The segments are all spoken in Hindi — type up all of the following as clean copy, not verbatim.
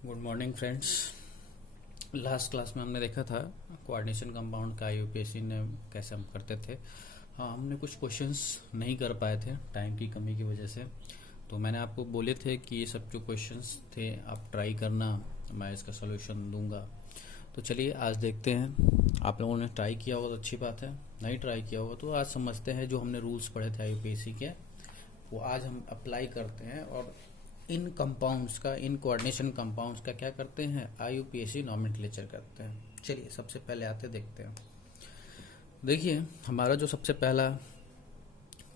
Good morning friends. Last class में हमने देखा था कोऑर्डिनेशन कंपाउंड का यूपीएससी ने कैसे हम करते थे। हाँ, हमने कुछ क्वेश्चंस नहीं कर पाए थे टाइम की कमी की वजह से। तो मैंने आपको बोले थे कि ये सब जो क्वेश्चंस थे आप ट्राई करना, मैं इसका सोल्यूशन दूंगा। तो चलिए आज देखते हैं। आप लोगों ने ट्राई किया होगा तो अच्छी बात है, नहीं ट्राई किया होगा तो आज समझते हैं। जो हमने रूल्स पढ़े थे यूपीएससी के वो आज हम अप्लाई करते हैं और इन कंपाउंड्स का, इन कोऑर्डिनेशन कंपाउंड्स का क्या करते हैं, आईयूपीएसी नॉमेनक्लेचर करते हैं। चलिए सबसे पहले आते देखते हैं। देखिए हमारा जो सबसे पहला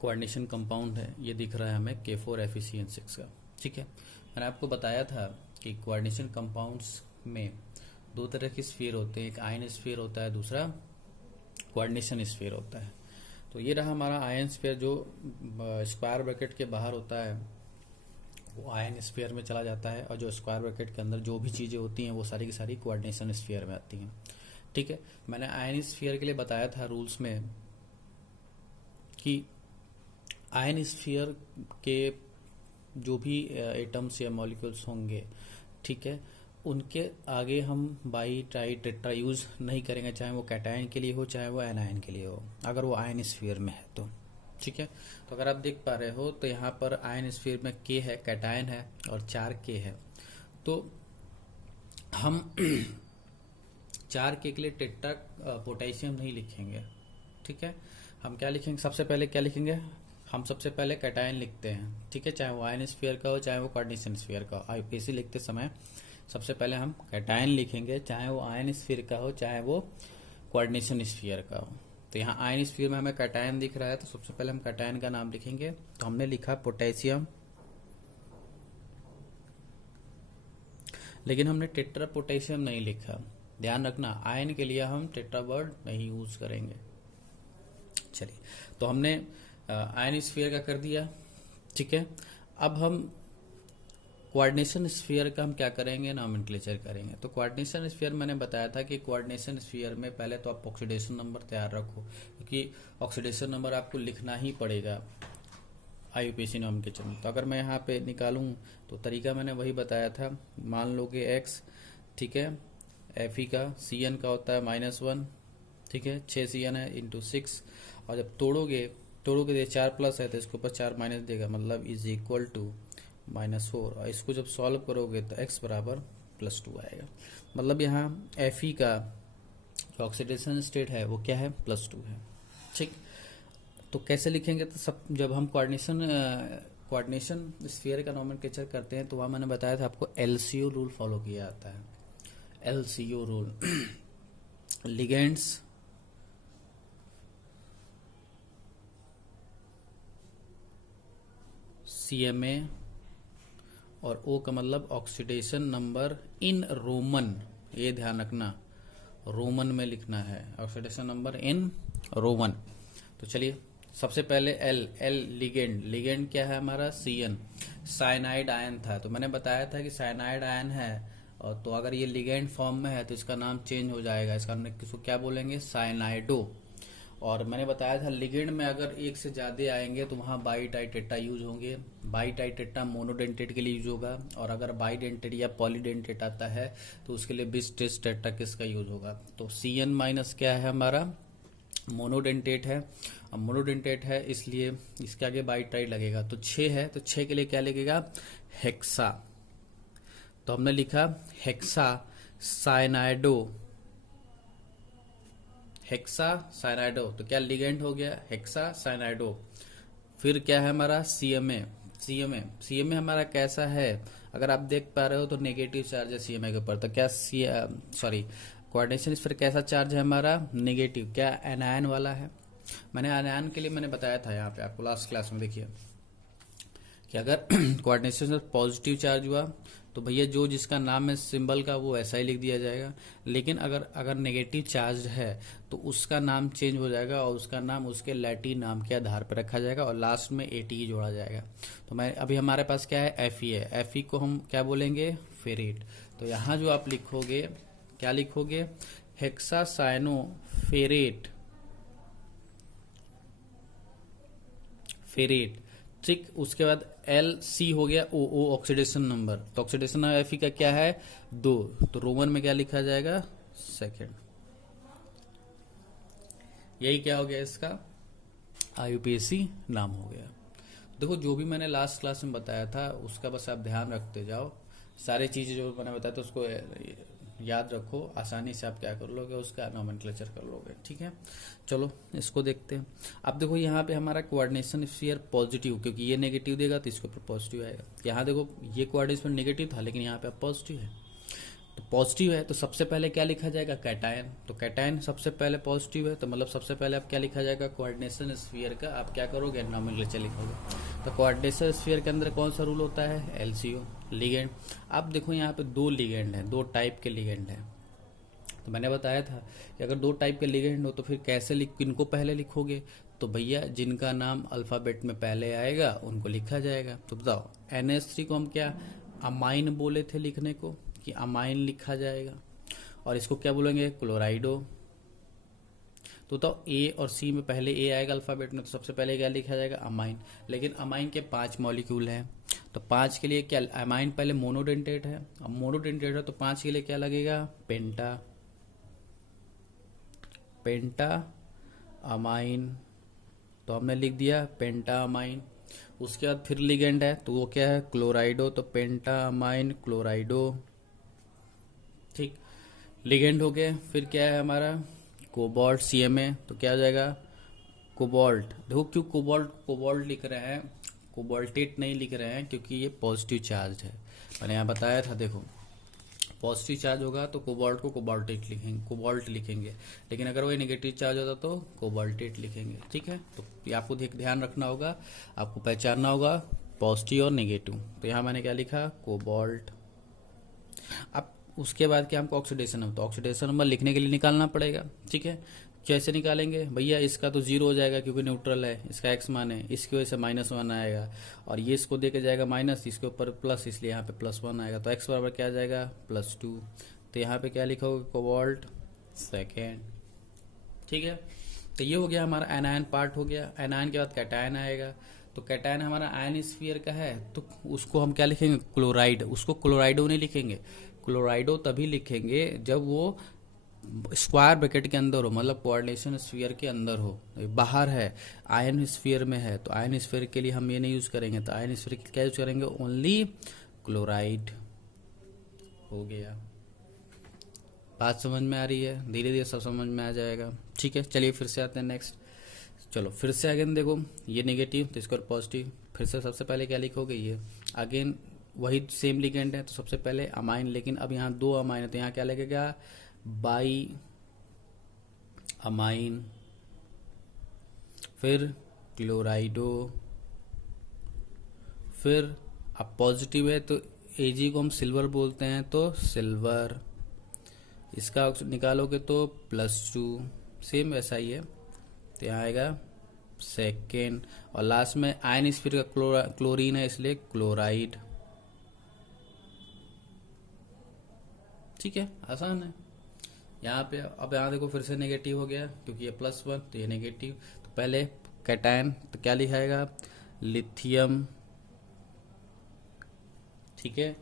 कोऑर्डिनेशन कंपाउंड है ये दिख रहा है हमें K4FeCN6 का। ठीक है, मैंने आपको बताया था कि कोऑर्डिनेशन कंपाउंड्स में दो तरह के स्फीयर होते हैं, एक आयन स्फीयर होता है, दूसरा कोऑर्डिनेशन स्फीयर होता है। तो ये रहा हमारा आयन स्फीयर जो स्क्वायर ब्रैकेट के बाहर होता है वो आयन स्फीयर में चला जाता है, और जो स्क्वायर ब्रैकेट के अंदर जो भी चीजें होती हैं वो सारी की सारी कोऑर्डिनेशन स्फीयर में आती हैं। ठीक है, मैंने आयन स्फीयर के लिए बताया था रूल्स में कि आयन स्फीयर के जो भी एटम्स या मॉलिक्यूल्स होंगे, ठीक है, उनके आगे हम बाई ट्राई टेट्रा यूज नहीं करेंगे, चाहे वो कैटायन के लिए हो चाहे वो एनायन के लिए हो, अगर वो आयन स्फीयर में है तो। ठीक है, तो अगर आप देख पा रहे हो तो यहाँ पर आयन स्फीयर में K है, कैटायन है और 4K है। तो हम 4K के लिए टेट्रा पोटेशियम नहीं लिखेंगे। ठीक है, हम क्या लिखेंगे, सबसे पहले क्या लिखेंगे, हम सबसे पहले कैटायन लिखते हैं। ठीक है, चाहे वो आयन स्फीयर का हो चाहे वो कोऑर्डिनेशन स्फीयर का हो। आईयूपीएसी लिखते समय सबसे पहले हम कैटायन लिखेंगे, चाहे वो आयन स्फीयर का हो चाहे वो कोऑर्डिनेशन स्फीयर का हो। तो यहाँ आयन स्फीयर में हमें कैटायन दिख रहा है तो सबसे पहले हम कैटायन का नाम लिखेंगे। तो हमने लिखा पोटेशियम, लेकिन हमने टेट्रा पोटेशियम नहीं लिखा। ध्यान रखना, आयन के लिए हम टेट्रा वर्ड नहीं यूज करेंगे। चलिए, तो हमने आयन स्फीयर का कर दिया। ठीक है, अब हम कोऑर्डिनेशन स्फीयर का हम क्या करेंगे, नॉमेनक्लेचर करेंगे। तो कोऑर्डिनेशन स्फीयर मैंने बताया था कि कोऑर्डिनेशन स्फीयर में पहले तो आप ऑक्सीडेशन नंबर तैयार रखो, क्योंकि ऑक्सीडेशन नंबर आपको लिखना ही पड़ेगा आईयूपीएसी नॉमेनक्लेचर में। तो अगर मैं यहाँ पे निकालूं तो तरीका मैंने वही बताया था। मान लो कि x, ठीक है, Fe का Cn का होता है -1, ठीक है, 6 Cn है इंटू 6, और जब तोड़ोगे तो 4 प्लस है तो इसके ऊपर 4 माइनस देगा, मतलब इज इक्वल टू -4, और इसको जब सॉल्व करोगे तो x बराबर +2 आएगा। मतलब यहाँ Fe का जो ऑक्सीडेशन स्टेट है वो क्या है, +2 है। ठीक, तो कैसे लिखेंगे, तो सब जब हम कोऑर्डिनेशन स्फीयर का नॉमेनक्लेचर करते हैं तो वहाँ मैंने बताया था आपको LCO रूल फॉलो किया जाता है। LCO रूल लिगेंड्स, CMA और O का मतलब ऑक्सीडेशन नंबर इन रोमन, ये ध्यान रखना, रोमन में लिखना है, ऑक्सीडेशन नंबर इन रोमन। तो चलिए सबसे पहले L लिगेंड, लिगेंड क्या है हमारा, CN, साइनाइड आयन था। तो मैंने बताया था कि साइनाइड आयन है, और तो अगर ये लिगेंड फॉर्म में है तो इसका नाम चेंज हो जाएगा, इसका हम किसको क्या बोलेंगे, साइनाइडो। और मैंने बताया था लिगेंड में अगर एक से ज्यादा आएंगे तो वहां बाई टाई टेट्रा यूज होंगे। बाई टाई टेट्रा मोनोडेंटेट के लिए यूज होगा, और अगर बाई डेंटेट या पॉलीडेंटेट आता है तो उसके लिए बिस टेस्ट टेट्रा किसका यूज होगा। तो Cn माइनस क्या है हमारा, मोनोडेंटेट है। अब मोनोडेंटेट है इसलिए इसके आगे बाई टाई लगेगा, तो 6 है तो 6 के लिए क्या लगेगा, हेक्सा। तो हमने लिखा हेक्सा साइनाइडो, हेक्सा साइनाइडो। तो क्या लिगेंड हो गया, हेक्सा साइनाइडो। फिर क्या है हमारा सीएमए हमारा कैसा है, अगर आप देख पा रहे हो तो नेगेटिव चार्ज है सीएमए के ऊपर। तो क्या कोऑर्डिनेशन इस पर कैसा चार्ज है हमारा, नेगेटिव। क्या एनायन वाला है। मैंने एनायन के लिए मैंने बताया था यहाँ पे आपको लास्ट क्लास में, देखिए कि अगर कोऑर्डिनेशन से पॉजिटिव चार्ज हुआ तो भैया जो जिसका नाम है सिंबल का वो ऐसा ही लिख दिया जाएगा, लेकिन अगर नेगेटिव चार्ज है तो उसका नाम चेंज हो जाएगा और उसका नाम उसके लैटिन नाम के आधार पर रखा जाएगा और लास्ट में ATE जोड़ा जाएगा। तो मैं अभी हमारे पास क्या है, Fe है, Fe को हम क्या बोलेंगे, फेरेट। तो यहाँ जो आप लिखोगे क्या लिखोगे, हेक्सासाइनो फेरेट, ठीक, उसके बाद Lc हो गया O ऑक्सीडेशन नंबर, तो ऑक्सीडेशन नंबर Fe का क्या है 2, तो रोमन में क्या लिखा जाएगा सेकेंड। यही क्या हो गया इसका IUPAC नाम हो गया। देखो जो भी मैंने लास्ट क्लास में बताया था उसका बस आप ध्यान रखते जाओ, सारी चीजें जो मैंने बताया था उसको याद रखो, आसानी से आप क्या कर लोगे उसका नोमेनक्लेचर कर लोगे। ठीक है, चलो इसको देखते हैं। अब देखो यहाँ पे हमारा कोऑर्डिनेशन स्फीयर पॉजिटिव, क्योंकि ये नेगेटिव देगा तो इसके ऊपर पॉजिटिव आएगा। यहाँ देखो ये कोऑर्डिनेशन नेगेटिव था लेकिन यहाँ पे अब पॉजिटिव है, तो पॉजिटिव है तो सबसे पहले क्या लिखा जाएगा कैटायन, तो कैटायन सबसे पहले पॉजिटिव है तो मतलब सबसे पहले आप क्या लिखा जाएगा कोऑर्डिनेशन स्फीयर का आप क्या करोगे नोमेनक्लेचर लिखोगे। तो कोऑर्डिनेशन स्फीयर के अंदर कौन सा रूल होता है LCO लिगेंड। अब देखो यहाँ पे दो लिगेंड है, दो टाइप के लिगेंड है, तो मैंने बताया था कि अगर दो टाइप के लिगेंड हो तो फिर कैसे किनको पहले लिखोगे, तो भैया जिनका नाम अल्फाबेट में पहले आएगा उनको लिखा जाएगा। तो बताओ NH3 को हम क्या अमाइन बोले थे लिखने को कि अमाइन लिखा जाएगा, और इसको क्या बोलेंगे क्लोराइडो। तो A और C में पहले A आएगा अल्फाबेट में, तो सबसे पहले क्या लिखा जाएगा अमाइन। लेकिन अमाइन के 5 मॉलिक्यूल हैं, तो 5 के लिए क्या अमाइन पहले मोनोडेंटेट है, अब मोनोडेंटेट है तो 5 के लिए क्या लगेगा पेंटा, पेंटा अमाइन, तो हमने लिख दिया पेंटा अमाइन। उसके बाद फिर लिगेंड है तो वो क्या है क्लोराइडो, तो पेंटा अमाइन क्लोराइडो। ठीक, लिगेंड हो गए। फिर क्या है हमारा कोबाल्ट CMA, तो क्या हो जाएगा कोबाल्ट। देखो क्यों कोबाल्ट लिख रहे हैं, कोबाल्टेट नहीं लिख रहे हैं, क्योंकि ये पॉजिटिव चार्ज है। मैंने यहाँ बताया था देखो पॉजिटिव चार्ज होगा तो कोबाल्ट को कोबाल्टेट लिखेंगे, कोबाल्ट लिखेंगे, लेकिन अगर वही नेगेटिव चार्ज होता तो कोबाल्टेट लिखेंगे। ठीक है, तो ये आपको ध्यान रखना होगा, आपको पहचानना होगा पॉजिटिव और नेगेटिव। तो यहाँ मैंने क्या लिखा कोबाल्ट। अब उसके बाद क्या हमको ऑक्सीडेशन नंबर, तो ऑक्सीडेशन नंबर लिखने के लिए निकालना पड़ेगा। ठीक है, कैसे निकालेंगे भैया, इसका तो 0 हो जाएगा क्योंकि न्यूट्रल है, इसका x मान है, इसकी वजह से -1 आएगा, और ये इसको देके जाएगा माइनस, इसके ऊपर प्लस, इसलिए यहाँ पे +1 आएगा, तो x बराबर क्या आ जाएगा +2। तो यहाँ पे क्या लिखोगे कोबाल्ट सेकेंड। ठीक है, तो ये हो गया हमारा एनायन पार्ट हो गया। एनायन के बाद कैटायन आएगा, तो कैटायन हमारा आयन स्फीयर का है तो उसको हम क्या लिखेंगे क्लोराइड, उसको क्लोराइडो नहीं लिखेंगे, क्लोराइडो तभी लिखेंगे जब वो स्क्वायर ब्रैकेट के अंदर हो, मतलब कोऑर्डिनेशन स्फीयर के अंदर हो। बाहर है आयन स्फीयर में है, तो आयन स्फीयर के लिए हम ये नहीं यूज करेंगे, तो आयन स्फीयर क्या यूज करेंगे ओनली क्लोराइड। हो गया, बात समझ में आ रही है, धीरे धीरे सब समझ में आ जाएगा। ठीक है, चलिए फिर से आते हैं नेक्स्ट। चलो फिर से अगेन देखो ये नेगेटिव तो इसको पॉजिटिव, फिर से सबसे पहले क्या लिखोगे ये अगेन वही सेम लिगेंड है तो सबसे पहले अमाइन, लेकिन अब यहाँ 2 अमाइन है तो यहाँ क्या लगेगा बाई अमाइन, फिर क्लोराइडो, फिर अब पॉजिटिव है तो Ag को हम सिल्वर बोलते हैं तो सिल्वर, इसका निकालोगे तो +2, सेम वैसा ही है, तो यहाँ आएगा सेकेंड, और लास्ट में आयन स्फीयर का क्लोरीन है इसलिए क्लोराइड। ठीक है, आसान है। यहाँ पे अब यहाँ देखो फिर से नेगेटिव हो गया क्योंकि ये +1 तो ये नेगेटिव, तो पहले कैटायन तो क्या लिखाएगा लिथियम। ठीक है,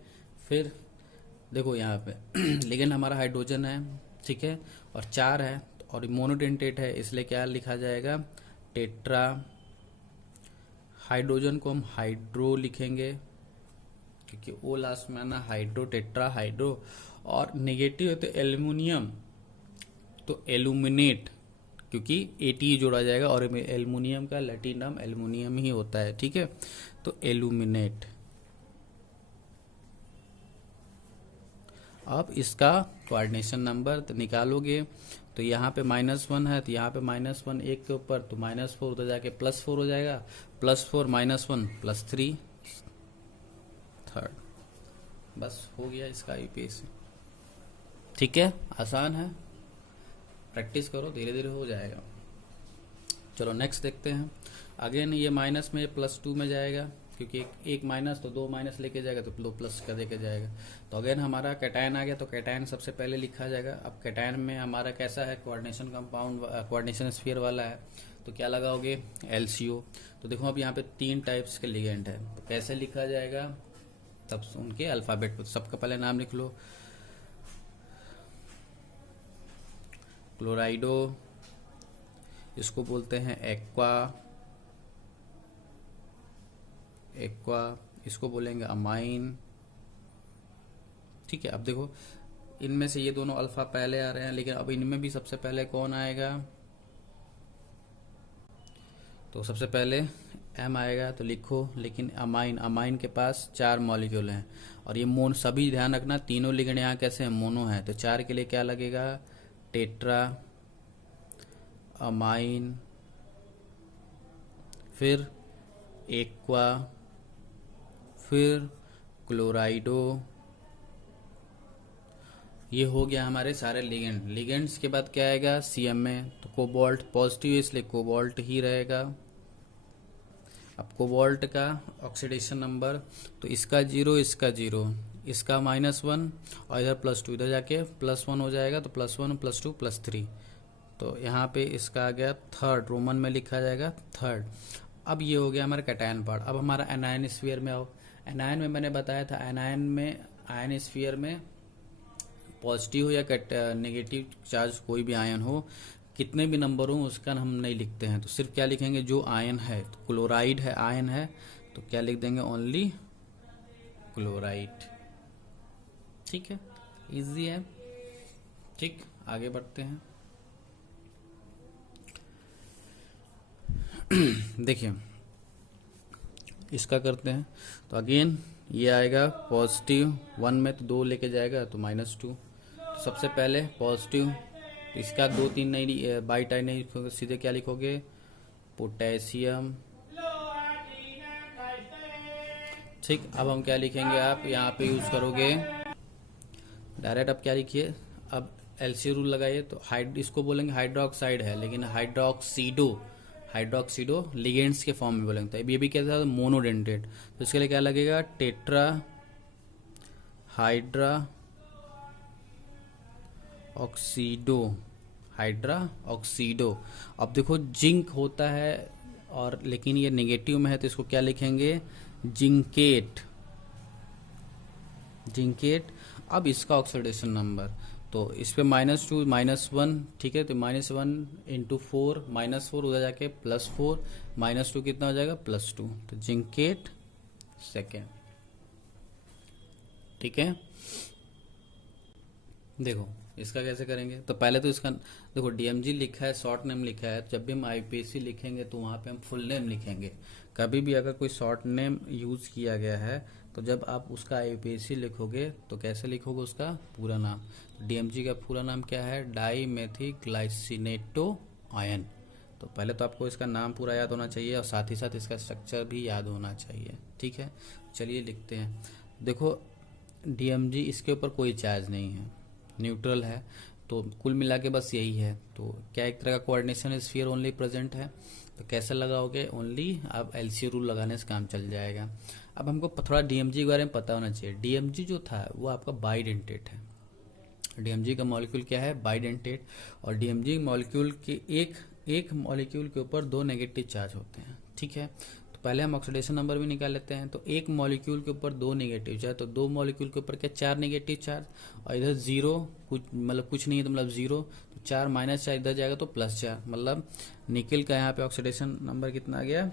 फिर देखो यहाँ पे लिगेंड हमारा हाइड्रोजन है, ठीक है, और 4 है और मोनोडेंटेट है इसलिए क्या लिखा जाएगा टेट्रा। हाइड्रोजन को हम हाइड्रो लिखेंगे क्योंकि ओ लास्ट में आना हाइड्रो, टेट्रा हाइड्रो। और नेगेटिव है तो एल्युमिनियम तो एल्यूमिनेट, क्योंकि AT जोड़ा जाएगा और एल्युमिनियम का लैटिन नाम एल्युमिनियम ही होता है। ठीक है, तो एल्यूमिनेट। अब इसका कोऑर्डिनेशन नंबर तो निकालोगे तो यहाँ पे -1 है तो यहाँ पे -1 एक के ऊपर तो -4 उधर जाके +4 हो जाएगा, +4 -1 +3 थर्ड, बस हो गया इसका IUPAC। ठीक है, आसान है, प्रैक्टिस करो धीरे धीरे हो जाएगा। चलो नेक्स्ट देखते हैं। अगेन ये माइनस में +2 में जाएगा क्योंकि एक माइनस तो 2 माइनस लेके जाएगा तो 2 प्लस का देके जाएगा। तो अगेन हमारा कैटायन आ गया तो कैटायन सबसे पहले लिखा जाएगा। अब कैटायन में हमारा कैसा है कोऑर्डिनेशन कंपाउंड, कोऑर्डिनेशन स्फीयर वाला है तो क्या लगाओगे, LCO। तो देखो अब यहाँ पे 3 टाइप्स के लिगेंड है, तो कैसे लिखा जाएगा, तब उनके अल्फाबेट पर। सबका पहले नाम लिख लो, क्लोराइडो, इसको बोलते हैं एक्वा, इसको बोलेंगे अमाइन। ठीक है, अब देखो इनमें से ये दोनों अल्फा पहले आ रहे हैं, लेकिन अब इनमें भी सबसे पहले कौन आएगा, तो सबसे पहले M आएगा, तो लिखो। लेकिन अमाइन के पास 4 मॉलिक्यूल हैं, और ये मोन, सभी ध्यान रखना तीनों लिगेंड यहाँ कैसे हैं, मोनो है। तो 4 के लिए क्या लगेगा, टेट्रा अमाइन, फिर एक्वा, फिर क्लोराइडो। ये हो गया हमारे सारे लिगेंड। लिगेंड्स के बाद क्या आएगा, CMA, तो कोबाल्ट पॉजिटिव, इसलिए कोबाल्ट ही रहेगा। अब कोबाल्ट का ऑक्सीडेशन नंबर, तो इसका 0, इसका 0, इसका -1, और इधर +2, इधर जाके +1 हो जाएगा, तो +1 +2 +3। तो यहाँ पे इसका आ गया 3rd, रोमन में लिखा जाएगा 3rd। अब ये हो गया हमारा कैटायन पार्ट। अब हमारा एनायन स्फीयर में आओ। एनायन में मैंने बताया था, आयन स्फीयर में पॉजिटिव हो या नेगेटिव चार्ज कोई भी आयन हो, कितने भी नंबर हो, उसका हम नहीं लिखते हैं। तो सिर्फ क्या लिखेंगे, जो आयन है, तो क्लोराइड है, आयन है, तो क्या लिख देंगे, ओनली क्लोराइड। ठीक है, इजी है। ठीक, आगे बढ़ते हैं। देखिए इसका करते हैं, तो अगेन ये आएगा पॉजिटिव 1 में, तो 2 लेके जाएगा, तो -2। तो सबसे पहले पॉजिटिव, तो इसका 2 3 नहीं, बाई टाई नहीं, सीधे क्या लिखोगे, पोटेशियम। ठीक, अब हम क्या लिखेंगे, आप यहाँ पे यूज करोगे डायरेक्ट। अब क्या लिखिए, अब LCO रूल लगाइए, तो इसको बोलेंगे हाइड्रोक्साइड है, लेकिन हाइड्रोक्सीडो लिगेंड्स के फॉर्म में बोलेंगे। तो ये भी क्या था, मोनोडेंटेट। तो इसके लिए क्या लगेगा, टेट्रा हाइड्रा ऑक्सीडो। अब देखो जिंक होता है, और लेकिन ये नेगेटिव में है, तो इसको क्या लिखेंगे, जिंकेट। अब इसका ऑक्सीडेशन नंबर, तो इस पे -2 -1, ठीक है, तो -1 × 4, -4 उधर जाके +4, -2 कितना हो जाएगा, +2, तो जिंकेट सेकेंड। ठीक है, देखो इसका कैसे करेंगे, तो पहले तो इसका देखो DMG लिखा है, शॉर्ट नेम लिखा है। जब भी हम IUPAC लिखेंगे तो वहाँ पे हम फुल नेम लिखेंगे। कभी भी अगर कोई शॉर्ट नेम यूज किया गया है, तो जब आप उसका IUPAC लिखोगे तो कैसे लिखोगे, उसका पूरा नाम। DMG का पूरा नाम क्या है, डाईमेथिग्लाइसिनेटो आयन। तो पहले तो आपको इसका नाम पूरा याद होना चाहिए, और साथ ही साथ इसका स्ट्रक्चर भी याद होना चाहिए। ठीक है, चलिए लिखते हैं। देखो DMG, इसके ऊपर कोई चार्ज नहीं है, न्यूट्रल है, तो कुल मिला के बस यही है। तो क्या एक तरह का कोऑर्डिनेशन स्फीयर ओनली प्रेजेंट है, तो कैसे लगाओगे, ओनली आप LCO रूल लगाने से काम चल जाएगा। अब हमको थोड़ा DMG के बारे में पता होना चाहिए। DMG जो था वो आपका बाइडेंटेट है। DMG का मॉलिक्यूल क्या है, बाइडेंटेट। और DMG मॉलिक्यूल के एक मॉलिक्यूल के ऊपर 2 नेगेटिव चार्ज होते हैं। ठीक है, तो पहले हम ऑक्सीडेशन नंबर भी निकाल लेते हैं। तो एक मॉलिक्यूल के ऊपर 2 नेगेटिव चार्ज, तो 2 मॉलिक्यूल के ऊपर क्या 4 नेगेटिव चार्ज, और इधर 0, कुछ नहीं है, तो मतलब 0, तो 4 -4 इधर जाएगा, तो +4, मतलब निकिल का यहाँ पे ऑक्सीडेशन नंबर कितना आ गया,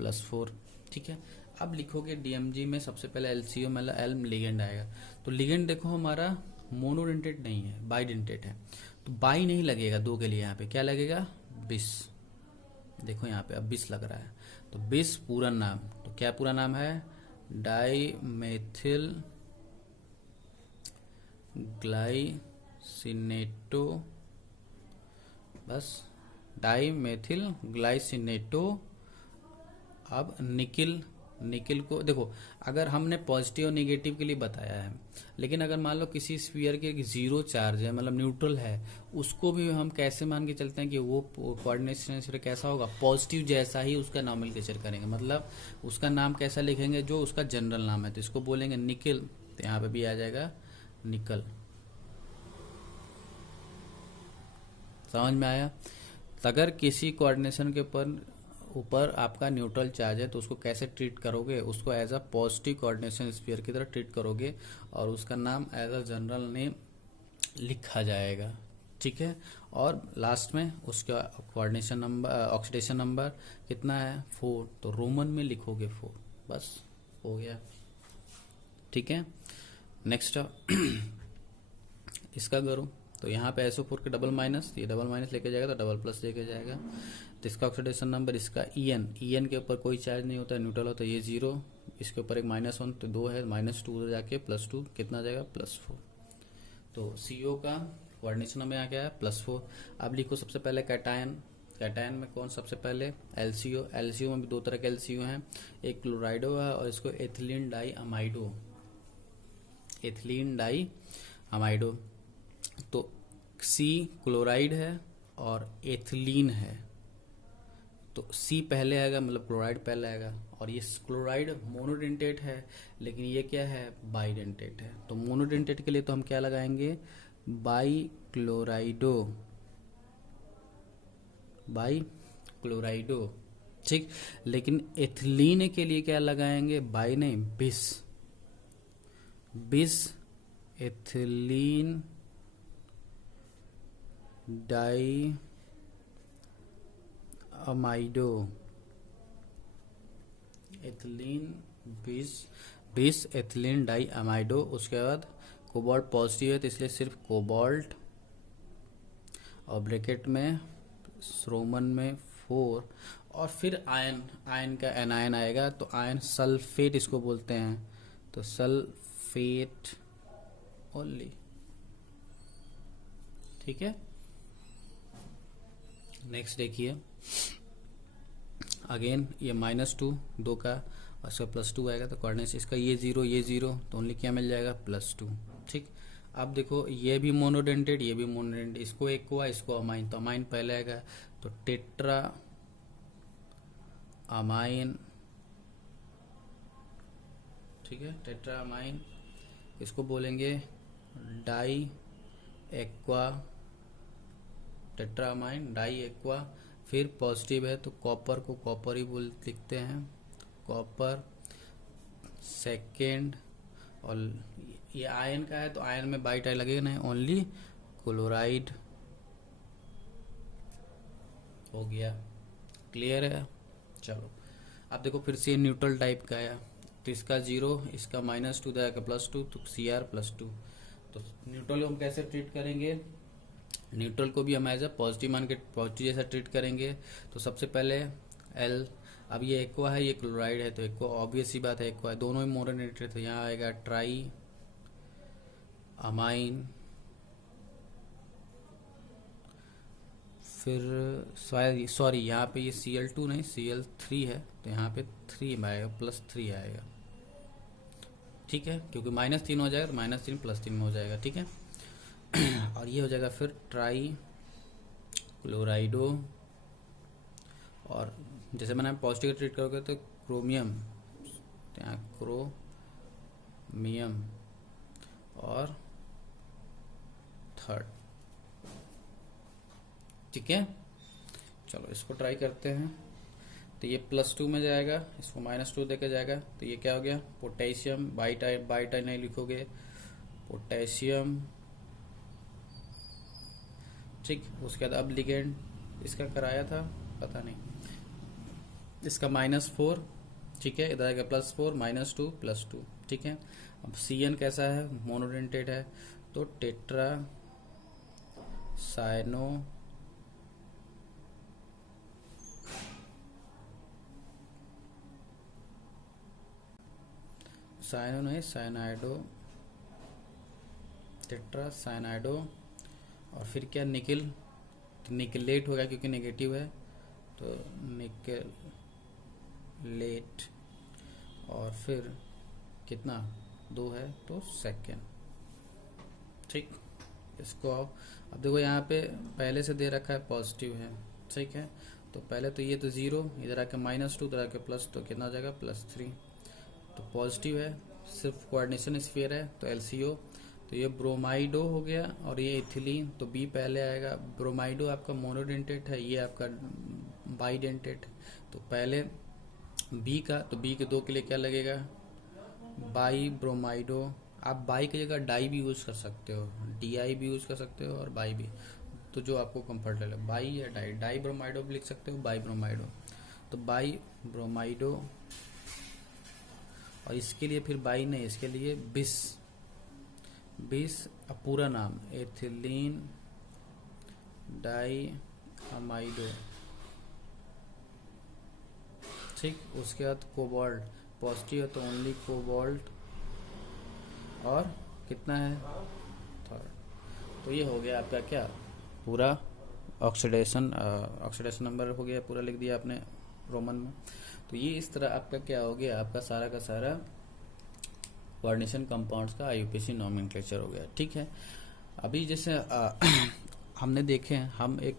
+4। ठीक है, अब लिखोगे DMG में सबसे पहले LCO, मतलब एल्म लिगेंड आएगा। तो लिगेंड देखो हमारा मोनोडेंटेट नहीं है, बाइडेंटेट है, तो बाई नहीं लगेगा 2 के लिए। यहाँ पे क्या लगेगा, बिस। देखो यहाँ पे अब बिस लग रहा है, तो बिस पूरा नाम, तो क्या पूरा नाम है, डाईमेथिल ग्लाइसिनेटो, बस डाईमेथिल ग्लाइसिनेटो। अब निकिल को देखो, अगर हमने पॉजिटिव और नेगेटिव के लिए बताया है, लेकिन अगर मान लो किसी स्फीयर के 0 चार्ज है, मतलब न्यूट्रल है, उसको भी हम कैसे मान के चलते हैं कि वो कोऑर्डिनेशन स्फीयर कैसा होगा, पॉजिटिव जैसा ही उसका नॉमेनक्लेचर करेंगे। मतलब उसका नाम कैसा लिखेंगे, जो उसका जनरल नाम है, तो इसको बोलेंगे निकिल, तो यहाँ पे भी आ जाएगा निकल। समझ में आया। अगर किसी कोऑर्डिनेशन के ऊपर आपका न्यूट्रल चार्ज है तो उसको कैसे ट्रीट करोगे, उसको as a positive coordination sphere की तरह ट्रीट करोगे और उसका नाम एज अ जनरल नेम लिखा जाएगा, ठीक है। और लास्ट में उसका कोऑर्डिनेशन नंबर, ऑक्सीडेशन नंबर कितना है 4, तो रोमन में लिखोगे 4, बस हो गया, ठीक है। नेक्स्ट इसका करो तो यहाँ पे SO4 के डबल माइनस, ये डबल माइनस लेके जाएगा तो डबल प्लस लेके जाएगा, तो इसका ऑक्सीडेशन नंबर, इसका EN के ऊपर कोई चार्ज नहीं होता है, न्यूट्रल होता है, ये 0, इसके ऊपर एक -1 तो 2 है, -2 जाके +2 कितना जाएगा +4। तो CO का कोऑर्डिनेशन नंबर यहाँ क्या है +4। अब लिखो सबसे पहले कैटायन, कैटायन में कौन सबसे पहले LCO में भी 2 तरह के LCO हैं, एक क्लोराइडो है और इसको एथिलीन डाई अमाइडो। तो C क्लोराइड है और एथिलीन है, तो C पहले आएगा, मतलब क्लोराइड पहले आएगा, और ये क्लोराइड मोनोडेंटेट है लेकिन ये क्या है बाइडेंटेट है, तो मोनोडेंटेट के लिए तो हम क्या लगाएंगे बाई क्लोराइडो, ठीक। लेकिन एथिलीन के लिए क्या लगाएंगे, बाई नहीं बिस एथिलीन डाई अमाइडो, एथिलीन बिस एथिलीन डाई अमाइडो। उसके बाद कोबाल्ट पॉजिटिव है तो इसलिए सिर्फ कोबाल्ट, और ब्रैकेट में रोमन में 4, और फिर आयन का एनायन आएगा, तो आयन सल्फेट इसको बोलते हैं, तो सल्फेट ओनली, ठीक है। नेक्स्ट देखिए अगेन ये -2 2 का, और इसका +2 आएगा, तो कोऑर्डिनेशन इसका ये 0 तो ओनली क्या मिल जाएगा +2, ठीक। अब देखो ये भी मोनोडेंटेड, ये भी मोनोडेंटेड, इसको एक्वा इसको अमाइन, तो अमाइन पहले आएगा, तो टेट्रा अमाइन, ठीक है, टेट्रा अमाइन, इसको बोलेंगे डाई एक्वा, टेट्रामाइन डाई एक्वा। फिर पॉजिटिव है तो कॉपर को कॉपर ही लिखते हैं, कॉपर सेकेंड, और ये आयन का है तो आयन में बाई टाई लगेगा नहीं, ओनली क्लोराइड, हो गया, क्लियर है। चलो अब देखो फिर से न्यूट्रल टाइप का है, तो इसका 0, इसका -2 जाएगा +2, तो Cr +2। तो न्यूट्रल को हम कैसे ट्रीट करेंगे, न्यूट्रल को भी हम एज अ पॉजिटिव मान के पॉजिटिव जैसा ट्रीट करेंगे। तो सबसे पहले L, अब ये एक्वा है ये क्लोराइड है, तो एक्वा ऑब्वियस ही बात है, एक्वा है, दोनों ही मोनोडेंटेट है, तो यहाँ आएगा ट्राई अमाइन, फिर सॉरी यहाँ पे ये Cl2 नहीं Cl3 है, तो यहाँ पे 3 आएगा, +3 आएगा, ठीक है, क्योंकि -3 हो जाएगा तो -3 +3 में हो जाएगा, ठीक है। और ये हो जाएगा फिर ट्राई क्लोराइडो, और जैसे मैंने पॉजिटिव ट्रीट करोगे तो क्रोमियम, तो यहाँ क्रोमियम, और थर्ड, ठीक है। चलो इसको ट्राई करते हैं, तो ये +2 में जाएगा, इसको -2 देके जाएगा, तो ये क्या हो गया पोटेशियम, बाई टाई नहीं लिखोगे, पोटेशियम, ठीक। उसके बाद अब लिगेंड इसका कराया था पता नहीं, इसका -4, ठीक है, इधर आएगा +4 -2 +2, ठीक है। अब Cn कैसा है मोनोडेंटेट है, तो टेट्रा साइनो नहीं साइनाइडो, टेट्रा साइनाइडो, और फिर क्या निकल, तो निकलेट होगा क्योंकि नेगेटिव है, तो निकलेट, और फिर कितना 2 है तो सेकेंड, ठीक। इसको अब देखो यहाँ पे पहले से दे रखा है पॉजिटिव है, ठीक है, तो पहले तो ये तो 0, इधर आके -2, इधर आके प्लस, तो कितना हो जाएगा +3, तो पॉजिटिव है, सिर्फ कोऑर्डिनेशन स्फीयर है तो LCO, तो ये ब्रोमाइडो हो गया और ये इथिलीन, तो बी पहले आएगा। ब्रोमाइडो आपका मोनोडेंटेट है, ये आपका बाइडेंटेट है। तो पहले बी का, तो बी के 2 के लिए क्या लगेगा, बाई ब्रोमाइडो। आप बाई की जगह डाई भी यूज कर सकते हो, DI भी यूज कर सकते हो और बाई भी, तो जो आपको कंफर्ट लगे, बाई या डाई। डाई ब्रोमाइडो भी लिख सकते हो, बाई ब्रोमाइडो। तो बाई ब्रोमाइडो, और इसके लिए फिर बाई नहीं, इसके लिए बिस। अब पूरा नाम एथिलीन डाई अमाइडो, ठीक। उसके बाद कोबाल्ट, पॉजिटिव है तो ओनली कोबाल्ट, और कितना है, थर्ड। तो ये हो गया आपका क्या, पूरा ऑक्सीडेशन नंबर हो गया, पूरा लिख दिया आपने रोमन में। तो ये इस तरह आपका क्या हो गया, आपका सारा का सारा कोऑर्डिनेशन कंपाउंड्स का IUPAC नोमेनक्लेचर हो गया, ठीक है। अभी जैसे हमने देखे हैं, हम एक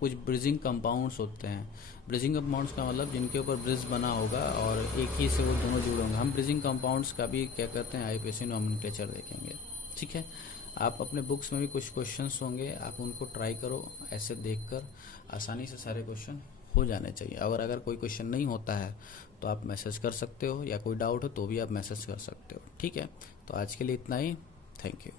कुछ ब्रिजिंग कंपाउंड्स होते हैं। ब्रिजिंग कंपाउंड्स का मतलब जिनके ऊपर ब्रिज बना होगा और एक ही से वो दोनों जुड़े होंगे। हम ब्रिजिंग कंपाउंड्स का भी क्या कहते हैं, IUPAC नोमेनक्लेचर देखेंगे, ठीक है। आप अपने बुक्स में भी कुछ क्वेश्चंस होंगे, आप उनको ट्राई करो, ऐसे देखकर आसानी से सारे क्वेश्चन हो जाने चाहिए। अगर कोई क्वेश्चन नहीं होता है तो आप मैसेज कर सकते हो, या कोई डाउट हो तो भी आप मैसेज कर सकते हो, ठीक है। तो आज के लिए इतना ही, थैंक यू।